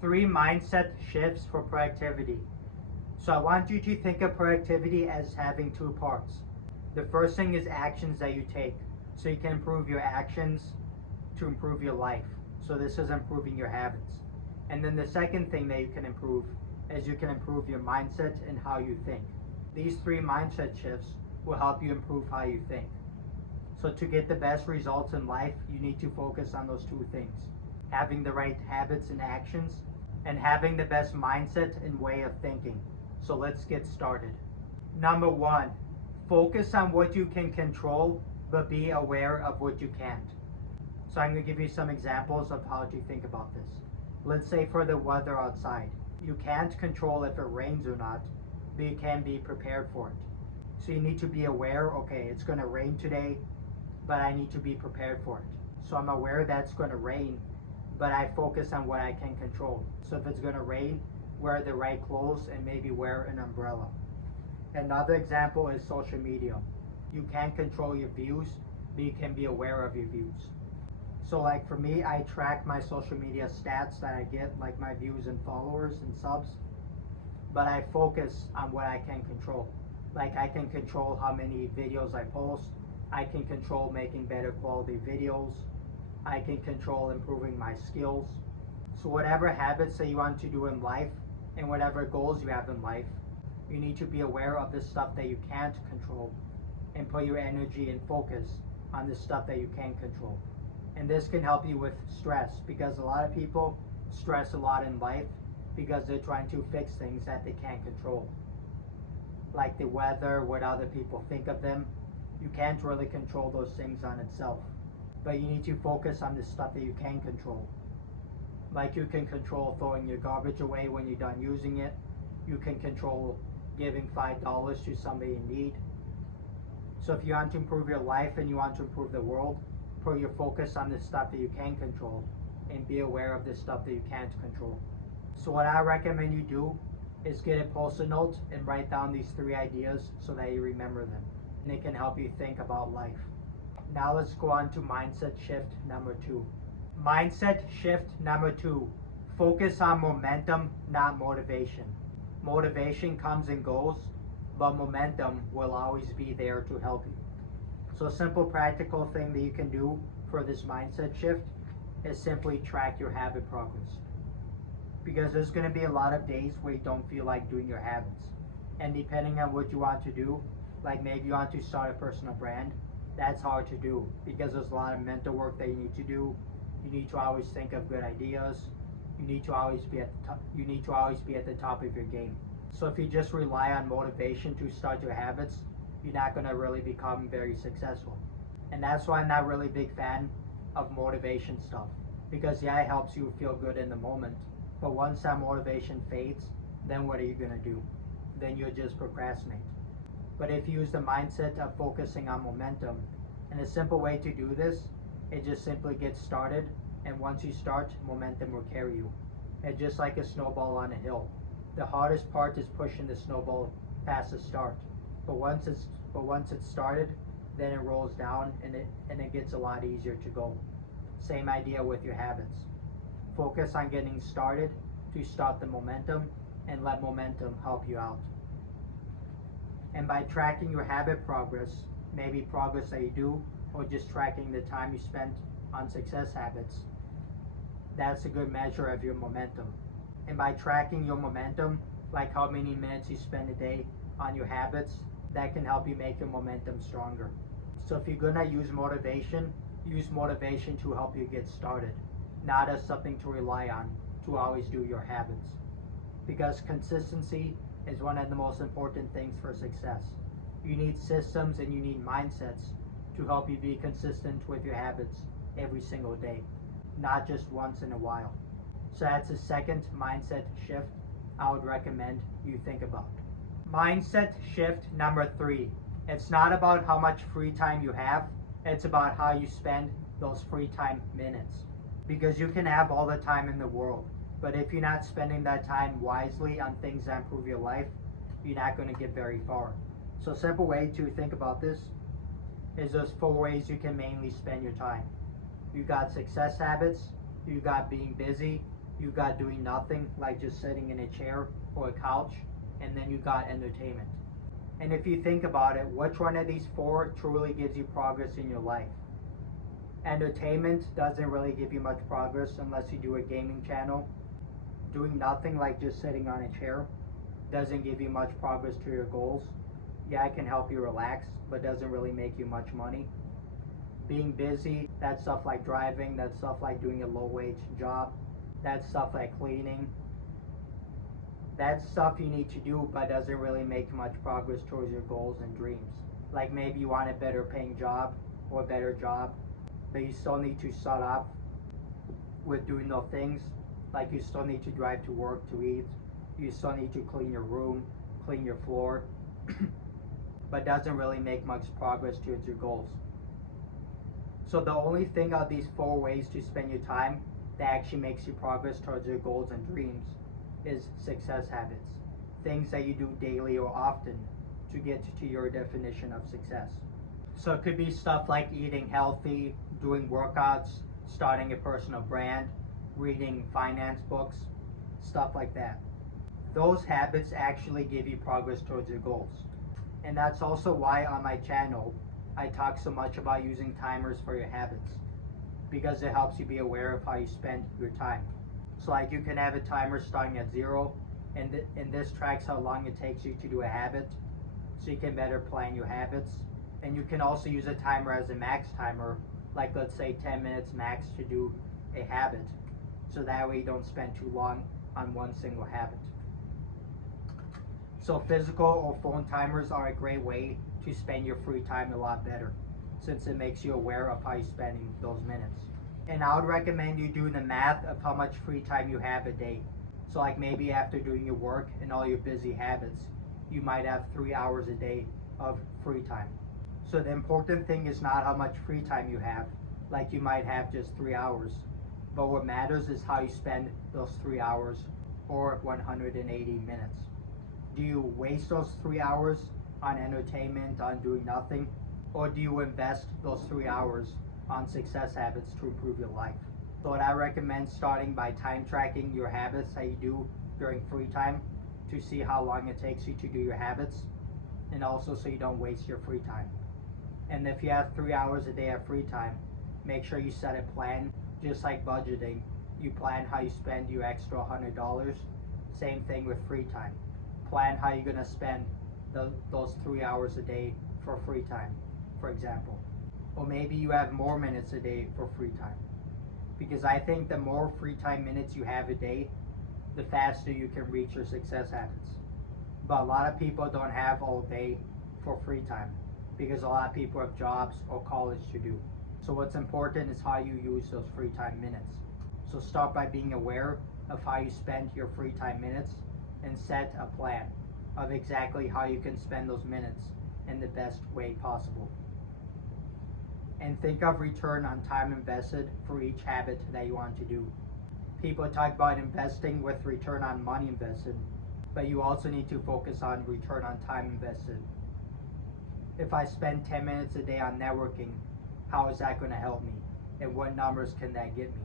Three mindset shifts for productivity. So I want you to think of productivity as having two parts. The first thing is actions that you take. So you can improve your actions to improve your life. So this is improving your habits. And then the second thing that you can improve is you can improve your mindset and how you think. These three mindset shifts will help you improve how you think. So to get the best results in life, you need to focus on those two things. Having the right habits and actions, and having the best mindset and way of thinking. So let's get started. Number one, focus on what you can control, but be aware of what you can't. So I'm going to give you some examples of how to think about this. Let's say for the weather outside. You can't control if it rains or not, but you can be prepared for it. So you need to be aware, okay, it's going to rain today, but I need to be prepared for it. So I'm aware that it's going to rain, but I focus on what I can control. So if it's going to rain, wear the right clothes and maybe wear an umbrella. Another example is social media. You can't control your views, but you can be aware of your views. So like for me, I track my social media stats that I get, like my views and followers and subs, but I focus on what I can control. Like I can control how many videos I post, I can control making better quality videos, I can control improving my skills. So whatever habits that you want to do in life and whatever goals you have in life, you need to be aware of the stuff that you can't control and put your energy and focus on the stuff that you can control. And this can help you with stress, because a lot of people stress a lot in life because they're trying to fix things that they can't control. Like the weather, what other people think of them. You can't really control those things on itself. But you need to focus on the stuff that you can control. Like you can control throwing your garbage away when you're done using it. You can control giving $5 to somebody in need. So if you want to improve your life and you want to improve the world, put your focus on the stuff that you can control and be aware of the stuff that you can't control. So what I recommend you do is get a post-it note and write down these three ideas so that you remember them. And it can help you think about life. Now let's go on to mindset shift number two. Mindset shift number two. Focus on momentum, not motivation. Motivation comes and goes, but momentum will always be there to help you. So a simple practical thing that you can do for this mindset shift is simply track your habit progress. Because there's going to be a lot of days where you don't feel like doing your habits. And depending on what you want to do, like maybe you want to start a personal brand, that's hard to do because there's a lot of mental work that you need to do. You need to always think of good ideas. You need to always be at the top of your game. So if you just rely on motivation to start your habits, you're not going to really become very successful. And that's why I'm not really a big fan of motivation stuff. Because yeah, it helps you feel good in the moment. But once that motivation fades, then what are you going to do? Then you'll just procrastinate. But if you use the mindset of focusing on momentum, and a simple way to do this is just simply get started, and once you start, momentum will carry you. It's just like a snowball on a hill. The hardest part is pushing the snowball past the start. But once it's started, then it rolls down and it gets a lot easier to go. Same idea with your habits. Focus on getting started to start the momentum and let momentum help you out. And by tracking your habit progress, maybe progress that you do, or just tracking the time you spent on success habits, that's a good measure of your momentum. And by tracking your momentum, like how many minutes you spend a day on your habits, that can help you make your momentum stronger. So if you're gonna use motivation to help you get started, not as something to rely on to always do your habits. Because consistency is one of the most important things for success. You need systems and you need mindsets to help you be consistent with your habits every single day, not just once in a while. So that's the second mindset shift I would recommend you think about. Mindset shift number three. It's not about how much free time you have, it's about how you spend those free time minutes. Because you can have all the time in the world, but if you're not spending that time wisely on things that improve your life, you're not going to get very far. So a simple way to think about this is those 4 ways you can mainly spend your time. You got success habits, you got being busy, You got doing nothing, like just sitting in a chair or a couch, and then you got entertainment. And if you think about it, which one of these four truly gives you progress in your life? Entertainment doesn't really give you much progress unless you do a gaming channel. Doing nothing, like just sitting on a chair, doesn't give you much progress to your goals. Yeah, it can help you relax, but doesn't really make you much money. Being busy, that's stuff like driving, that's stuff like doing a low wage job, that's stuff like cleaning. That's stuff you need to do, but doesn't really make much progress towards your goals and dreams. Like maybe you want a better paying job or a better job, but you still need to start off with doing those things. Like you still need to drive to work to eat, you still need to clean your room, clean your floor, but doesn't really make much progress towards your goals. So the only thing of these four ways to spend your time that actually makes you progress towards your goals and dreams is success habits. Things that you do daily or often to get to your definition of success. So it could be stuff like eating healthy, doing workouts, starting a personal brand, reading finance books, stuff like that. Those habits actually give you progress towards your goals. And that's also why on my channel I talk so much about using timers for your habits, because it helps you be aware of how you spend your time. So like you can have a timer starting at 0, and this tracks how long it takes you to do a habit, so you can better plan your habits. And you can also use a timer as a max timer, like let's say 10 minutes max to do a habit, so that way you don't spend too long on one single habit. So physical or phone timers are a great way to spend your free time a lot better, since it makes you aware of how you're spending those minutes. And I would recommend you doing the math of how much free time you have a day. So like maybe after doing your work and all your busy habits, you might have 3 hours a day of free time. So the important thing is not how much free time you have, like you might have just 3 hours, but what matters is how you spend those 3 hours or 180 minutes. Do you waste those 3 hours on entertainment, on doing nothing, or do you invest those 3 hours on success habits to improve your life? So what I recommend starting by time tracking your habits that you do during free time to see how long it takes you to do your habits, and also so you don't waste your free time. And if you have 3 hours a day of free time, make sure you set a plan, just like budgeting. You plan how you spend your extra $100. Same thing with free time. Plan how you're gonna spend those 3 hours a day for free time, for example. Or maybe you have more minutes a day for free time. Because I think the more free time minutes you have a day, the faster you can reach your success habits. But a lot of people don't have all day for free time, because a lot of people have jobs or college to do. So what's important is how you use those free time minutes. So start by being aware of how you spend your free time minutes and set a plan of exactly how you can spend those minutes in the best way possible. And think of return on time invested for each habit that you want to do. People talk about investing with return on money invested, but you also need to focus on return on time invested. If I spend 10 minutes a day on networking, how is that going to help me? And what numbers can that get me?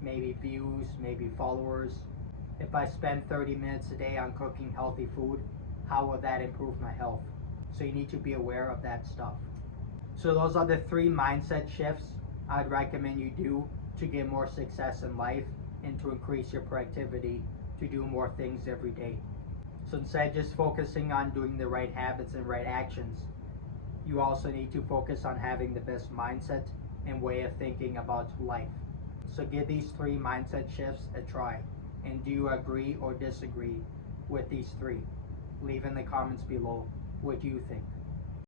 Maybe views, maybe followers. If I spend 30 minutes a day on cooking healthy food, how will that improve my health? So you need to be aware of that stuff. So those are the 3 mindset shifts I'd recommend you do to get more success in life and to increase your productivity to do more things every day. So instead of just focusing on doing the right habits and right actions, you also need to focus on having the best mindset and way of thinking about life. So give these 3 mindset shifts a try. And do you agree or disagree with these 3? Leave in the comments below what you think.